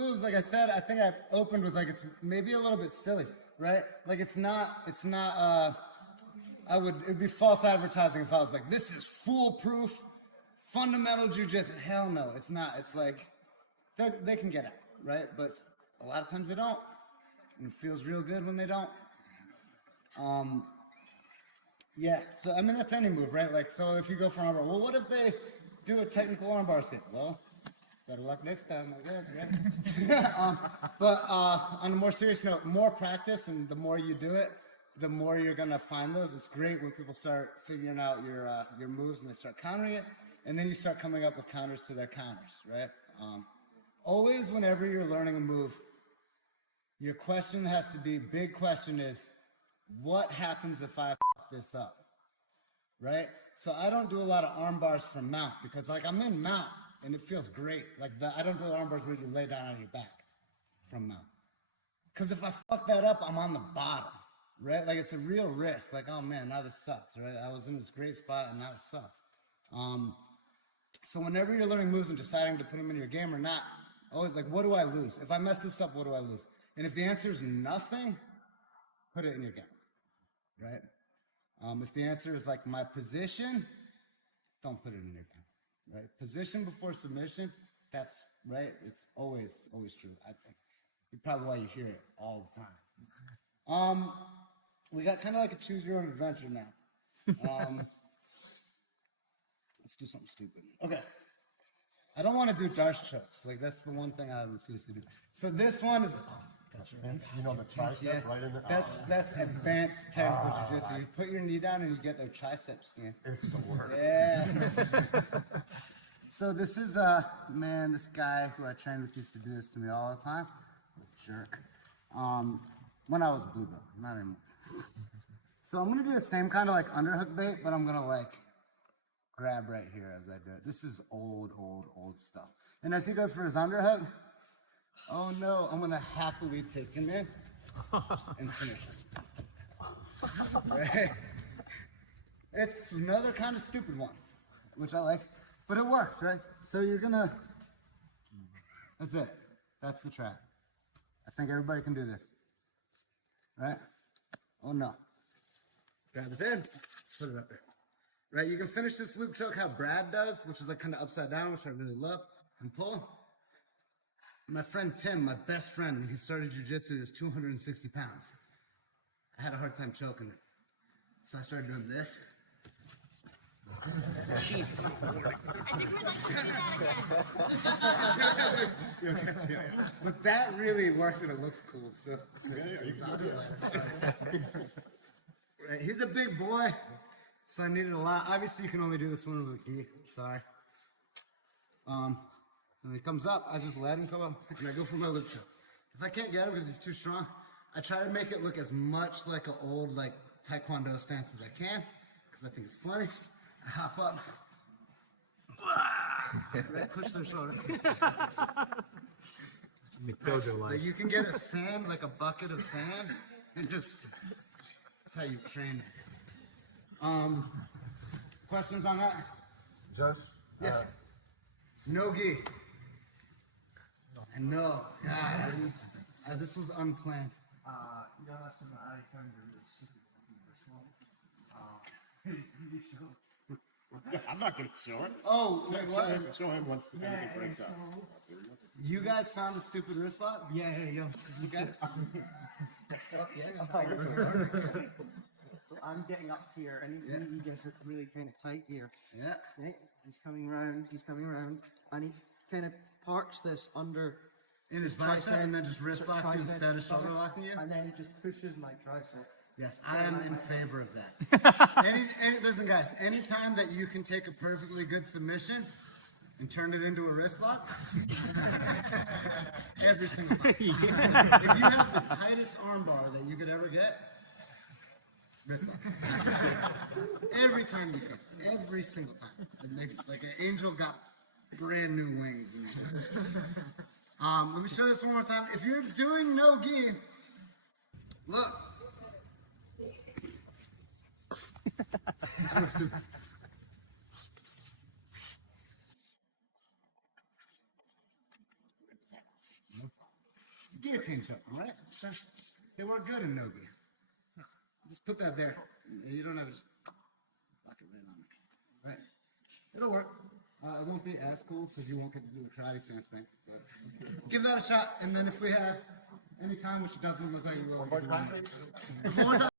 moves, like I said, I think I opened with like, it's maybe a little bit silly, right? Like it's not, it'd be false advertising if I was like, this is foolproof, fundamental jiu-jitsu. Hell no, it's not. It's like, they can get out, right? But a lot of times they don't. And it feels real good when they don't. Yeah, so I mean, that's any move, right? Like, so if you go for armbar, well, what if they do a technical armbar escape? Well, better luck next time, I guess, right? But on a more serious note, more practice, and the more you do it, the more you're gonna find those. It's great when people start figuring out your moves and they start countering it, and then you start coming up with counters to their counters, right? Always, whenever you're learning a move, your question has to be, big question is, what happens if I f this up, right? So I don't do a lot of arm bars from mount because like I'm in mount and it feels great. Like I don't do arm bars where you lay down on your back from mount. Because if I fuck that up, I'm on the bottom, right? Like it's a real risk. Like, oh man, now this sucks, right? I was in this great spot and now it sucks. So whenever you're learning moves and deciding to put them in your game or not, always like, what do I lose? If I mess this up, what do I lose? And if the answer is nothing, put it in your game, right? If the answer is like my position, don't put it in your game, right? Position before submission, that's right. It's always true, I think. It's probably why you hear it all the time. We got kind of like a choose your own adventure now. Let's do something stupid. Okay. I don't want to do Darce chokes. Like that's the one thing I refuse to do. So this one is, gotcha. You know the tricep right in the. That's advanced technical jiu-jitsu. You put your knee down and you get their tricep skin. It's the worst. Yeah. So this is man, this guy who I trained with used to do this to me all the time. Jerk. When I was blue belt, not anymore. So I'm gonna do the same kind of like underhook bait, but I'm gonna like grab right here as I do it. This is old stuff. And as he goes for his underhook, oh no, I'm gonna happily take him in and finish him. Right? It's another kind of stupid one, which I like, but it works, right? So you're gonna, that's it. That's the track. I think everybody can do this, right? Oh no. Grab his head, put it up there. Right, you can finish this loop choke how Brad does, which is like kind of upside down, which I really love, and pull. My friend Tim, my best friend, when he started jiu-jitsu, he was 260 pounds. I had a hard time choking it. So I started doing this. But that really works and it looks cool. So right, he's a big boy, so I needed a lot. Obviously, you can only do this one with a gi. Sorry. When he comes up, I just let him come up, and I go for my loop choke. If I can't get him because he's too strong, I try to make it look as much like an old like Taekwondo stance as I can, because I think it's funny. I hop up, right, push their shoulder. Like you can get a sand, like a bucket of sand, and just that's how you train. Questions on that? Josh? Yes. No gi. And no, God, this was unplanned. I'm not going to show it. Oh, wait, what? Show him once everything breaks out. You guys found a stupid wrist lock? Yeah. You got it? I'm getting up here, and he gets it really kind of tight here. Yeah. Right? He's coming round, and he kind of parks this under In his bicep, and then just wrist locks you instead of shoulder locking you? and then he just pushes my tricep. Yes, I am in favor of that. Listen, guys, anytime that you can take a perfectly good submission and turn it into a wrist lock, every single time. If you have the tightest arm bar that you could ever get, wrist lock. Every time you can. Every single time. It makes like an angel got brand new wings. Let me show this one more time. If you're doing no gi, look. guillotine choke, all right? They work good in no-gi. Just put that there. You don't have to just lock it right on it. Right? It'll work. It won't be as cool because you won't get to do the karate stance thing. But give that a shot, and then if we have any time, which it doesn't look like we will. One more time, please. One more time.